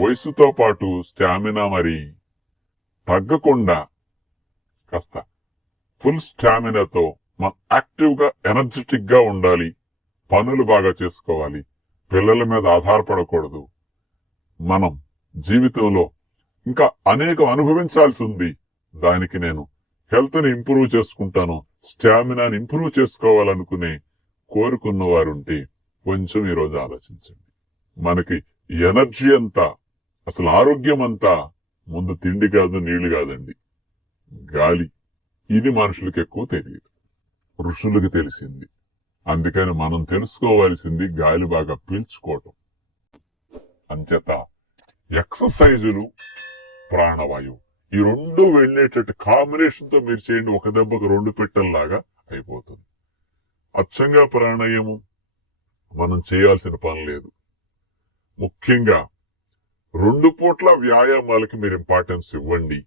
వయసుతో పాటు స్టామినా మరి తగ్గకుండా కాస్త ఫుల్ స్టామినాతో మనం యాక్టివ్గా ఎనర్జెటిక్గా ఉండాలి. పనులు బాగా చేసుకోవాలి. పిల్లల మీద ఆధారపడకూడదు. మనం జీవితంలో ఇంకా అనేకం అనుభవించాల్సి ఉంది. దానికి నేను హెల్త్ని ఇంప్రూవ్ చేసుకుంటాను. స్టామినాని ఇంప్రూవ్ చేసుకోవాలనుకునే కోరుకున్న వారుంటే కొంచెం ఈరోజు ఆలోచించండి. మనకి ఎనర్జీ అంతా అసలు ఆరోగ్యం అంతా ముందు తిండి కాదు నీళ్ళు కాదండి. గాలి. ఇది మనుషులకు ఎక్కువ తెలియదు. ఋషులకు తెలిసింది. అందుకని మనం తెలుసుకోవాల్సింది గాలి బాగా పీల్చుకోవటం. అంచేత ఎక్సర్సైజులు ప్రాణవాయువు ఈ రెండు వెళ్ళేటట్టు కాంబినేషన్తో మీరు చేయండి ఒక దెబ్బకు రెండు పెట్టల్లాగా అయిపోతుంది. అచ్చంగా ప్రాణాయామం మనం చేయాల్సిన పని లేదు. ముఖ్యంగా రెండు పూట్ల వ్యాయామాలకి మీరు ఇంపార్టెన్స్ ఇవ్వండి.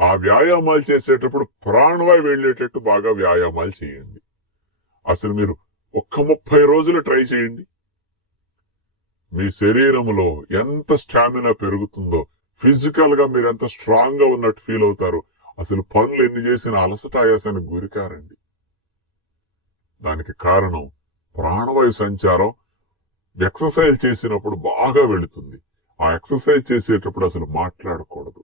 ఆ వ్యాయామాలు చేసేటప్పుడు ప్రాణవాయు వెళ్ళేటట్టు బాగా వ్యాయామాలు చేయండి. అసలు మీరు ఒక్క ముప్పై రోజులు ట్రై చేయండి. మీ శరీరంలో ఎంత స్టామినా పెరుగుతుందో ఫిజికల్గా మీరు ఎంత స్ట్రాంగ్గా ఉన్నట్టు ఫీల్ అవుతారు అసలు పనులు ఎన్ని చేసిన అలసట ఆయాసానికి గురికారండి. దానికి కారణం ప్రాణవాయు సంచారం ఎక్సర్సైజ్ చేసినప్పుడు బాగా వెళుతుంది. ఆ ఎక్సర్సైజ్ చేసేటప్పుడు అసలు మాట్లాడకూడదు.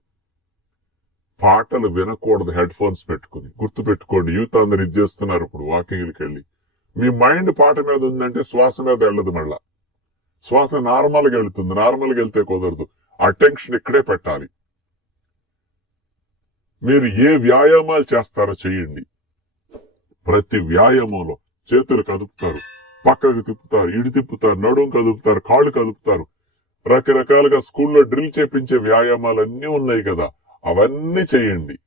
పాటలు వినకూడదు హెడ్ ఫోన్స్ పెట్టుకుని. గుర్తు పెట్టుకోండి యూత్ అందరు ఇది చేస్తున్నారు ఇప్పుడు వాకింగ్కి వెళ్ళి. మీ మైండ్ పాట మీద ఉందంటే శ్వాస మీద వెళ్ళదు మళ్ళా. శ్వాస నార్మల్గా వెళుతుంది నార్మల్గా వెళ్తే కుదరదు. అటెన్షన్ ఇక్కడే పెట్టాలి. మీరు ఏ వ్యాయామాలు చేస్తారో చేయండి. ప్రతి వ్యాయామంలో చేతులు కదుపుతారు పక్కకు తిప్పుతారు ఇడి తిప్పుతారు నడుము కదుపుతారు కాళ్ళు కదుపుతారు. రకరకాలుగా స్కూల్లో డ్రిల్ చేపించే వ్యాయామాలు అన్నీ ఉన్నాయి కదా. అవన్నీ చేయండి.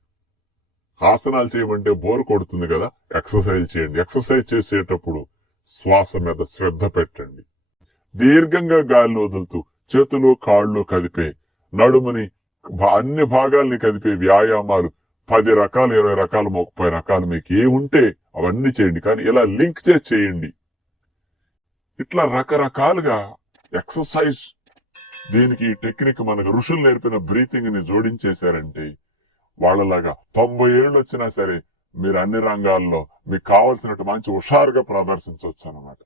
ఆసనాలు చేయమంటే బోర్ కొడుతుంది కదా. ఎక్సర్సైజ్ చేయండి. ఎక్సర్సైజ్ చేసేటప్పుడు శ్వాస మీద శ్రద్ధ పెట్టండి. దీర్ఘంగా గాలిని వదులుతూ చేతులు కాళ్ళు కదిపే నడుముని అన్ని భాగాల్ని కదిపే వ్యాయామాలు పది రకాలు ఇరవై రకాలు ముప్పై రకాలు మీకు ఏముంటే ఉంటే అవన్నీ చేయండి. కానీ ఇలా లింక్ చేసి చేయండి. ఇట్లా రకరకాలుగా ఎక్సర్సైజ్ దీనికి ఈ టెక్నిక్ మనకు ఋషులు నేర్పిన బ్రీతింగ్ని జోడించేశారంటే వాళ్ళలాగా తొంభై ఏళ్ళు వచ్చినా సరే మీరు అన్ని రంగాల్లో మీకు కావలసినట్టు మంచి హుషారుగా ప్రదర్శించవచ్చు అన్నమాట.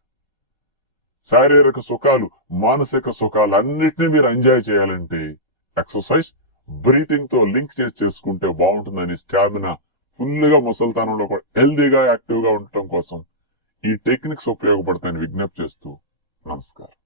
శారీరక సుఖాలు మానసిక సుఖాలు అన్నిటినీ మీరు ఎంజాయ్ చేయాలంటే ఎక్సర్సైజ్ బ్రీతింగ్తో లింక్ చేసి చేసుకుంటే బాగుంటుందని స్టామినా ఫుల్గా కూడా హెల్దీగా యాక్టివ్గా ఉండటం కోసం ఈ టెక్నిక్స్ ఉపయోగపడతాయని విజ్ఞప్తి చేస్తూ నమస్కారం.